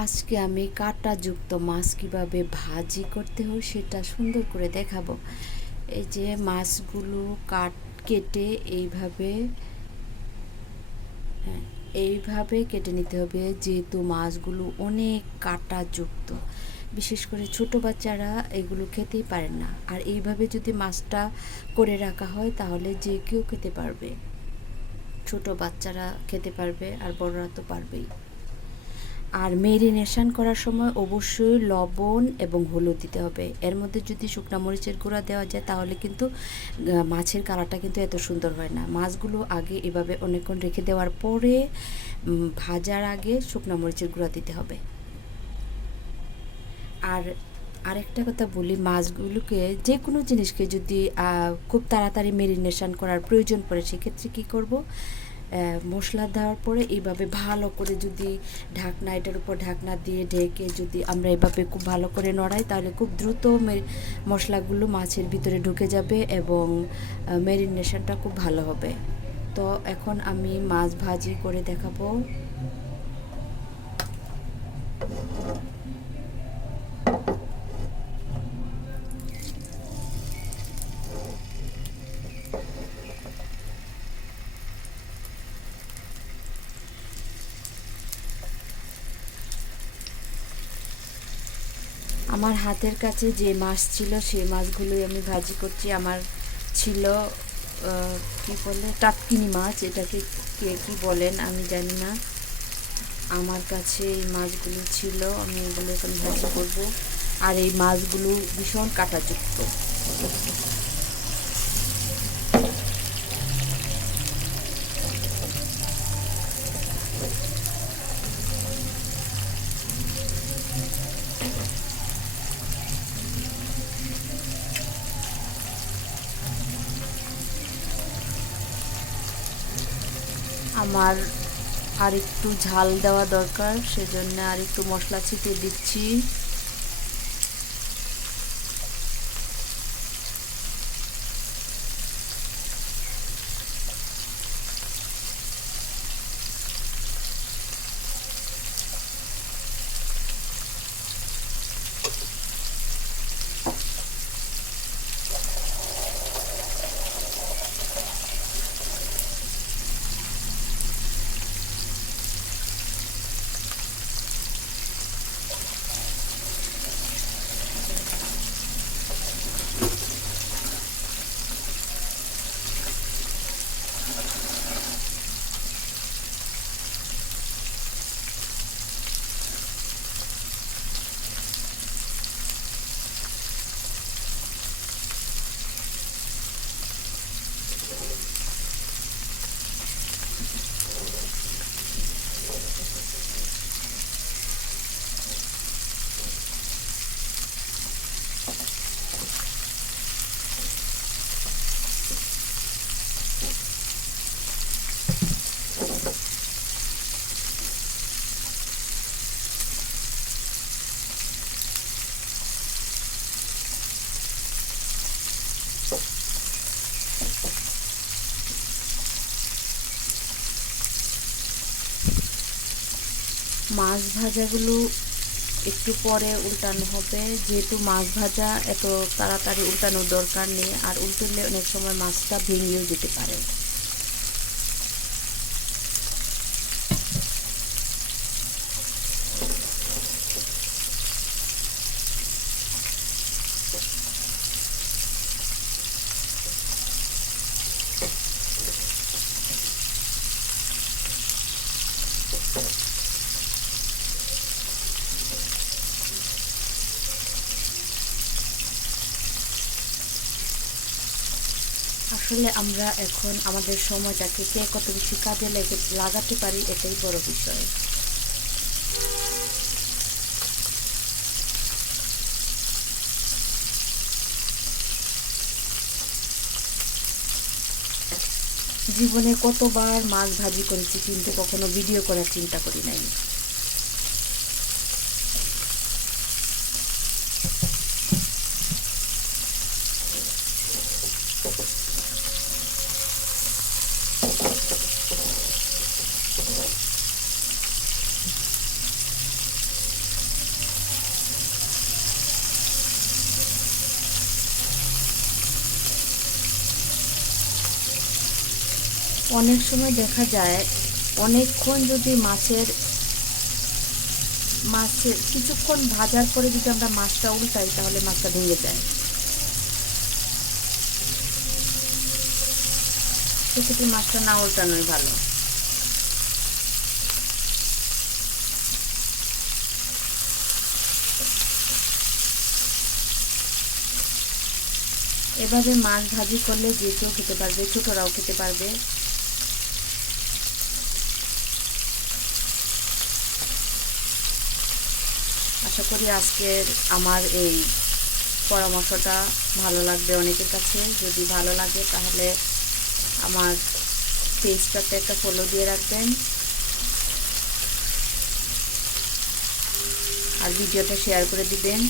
আজকে আমি কাঁটাযুক্ত মাছ কিভাবে ভাজি করতে হয় সেটা সুন্দর করে দেখাবো। এই যে মাছগুলো কেটে এইভাবে, হ্যাঁ, এইভাবে কেটে নিতে হবে, যেহেতু মাছগুলো অনেক কাঁটাযুক্ত। বিশেষ করে ছোট বাচ্চারা এগুলো খেতেই পারে না, আর এইভাবে যদি মাছটা করে রাখা হয় তাহলে যে কেউ খেতে পারবে। ছোট বাচ্চারা খেতে পারবে আর বড়রা তো পারবেই। আর মেরিনেশন করার সময় অবশ্যই লবণ এবং হলুদ দিতে হবে। এর মধ্যে যদি শুকনো মরিচের গুঁড়া দেওয়া যায় তাহলে কিন্তু মাছের কালারটা কিন্তু এত সুন্দর হয় না। মাছগুলো আগে এভাবে অনেকক্ষণ রেখে দেওয়ার পরে ভাজার আগে শুকনো মরিচের গুঁড়া দিতে হবে। আর আরেকটা কথা বলি, মাছগুলোকে যে কোনো জিনিসকে যদি খুব তাড়াতাড়ি মেরিনেশন করার প্রয়োজন পড়ে সেক্ষেত্রে কী করব, মশলা দেওয়ার পরে এইভাবে ভালো করে যদি এটার উপর ঢাকনা দিয়ে ঢেকে যদি আমরা এভাবে খুব ভালো করে নড়াই তাহলে খুব দ্রুত মশলাগুলো মাছের ভিতরে ঢুকে যাবে এবং মেরিনেশনটা খুব ভালো হবে। তো এখন আমি মাছ ভাজি করে দেখাবো। আমার হাতের কাছে যে মাছ ছিল সেই মাছগুলোই আমি ভাজি করছি। আমার ছিল কী বলে, টাটকিনি মাছ, এটাকে কে কী বলেন আমি জানি না। আমার কাছে এই মাছগুলো ছিল, আমি এগুলো এখন ভাজি করব। আর এই মাছগুলো ভীষণ কাঁটাযুক্ত। আমার আর একটু ঝাল দেওয়া দরকার, সেজন্য আর একটু মশলা ছিটিয়ে দিচ্ছি। মাছ ভাজাগুলো একটু পরে উল্টানো হবে, যেহেতু মাছ ভাজা এত তাড়াতাড়ি উল্টানোর দরকার নেই, আর উল্টালে অনেক সময় মাছটা ভেঙেও যেতে পারে। আসলে আমরা এখন আমাদের সময়টাকে কে কত বেশি কাজে লাগাতে পারি এটাই বড় বিষয়। জীবনে কতবার মাছ ভাজি করেছি কিন্তু কখনো ভিডিও করার চিন্তা করি নাই। অনেক সময় দেখা যায় অনেকক্ষণ যদি মাছের কিছুক্ষণ ভাজার পরে যদি আমরা মাছটা উল্টাই তাহলে মাছটা ভেঙে যায়। সেক্ষেত্রে মাছটা না উল্টানোই ভালো। এভাবে মাছ ভাজি করলে যে কেউ খেতে পারবে, ছোটরাও খেতে পারবে। আশা করি আজকের আমার এই পরামর্শটা ভালো লাগবে অনেকের কাছে। যদি ভালো লাগে তাহলে আমার পেজটাতে একটা ফলো দিয়ে রাখবেন আর ভিডিওটা শেয়ার করে দিবেন।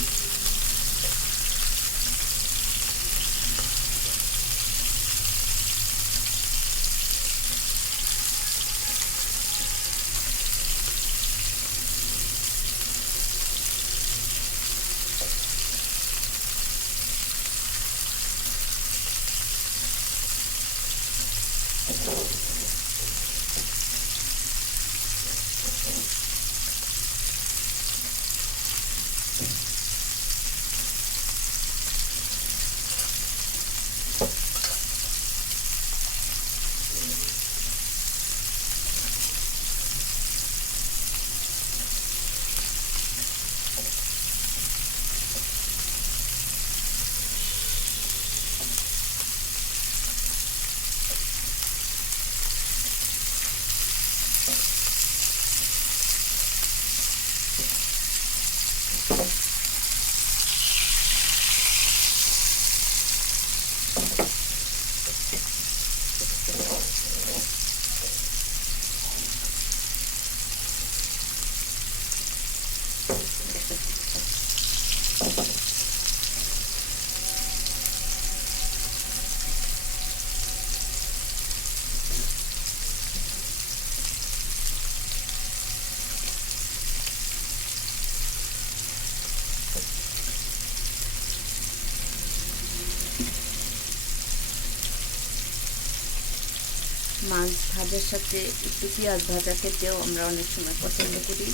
মাছ ভাজার সাথে একটু পেঁয়াজ ভাজা খেতেও আমরা অনেক সময় পছন্দ করি।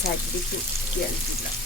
সাইড দিয়ে একটু পেঁয়াজ দিলাম।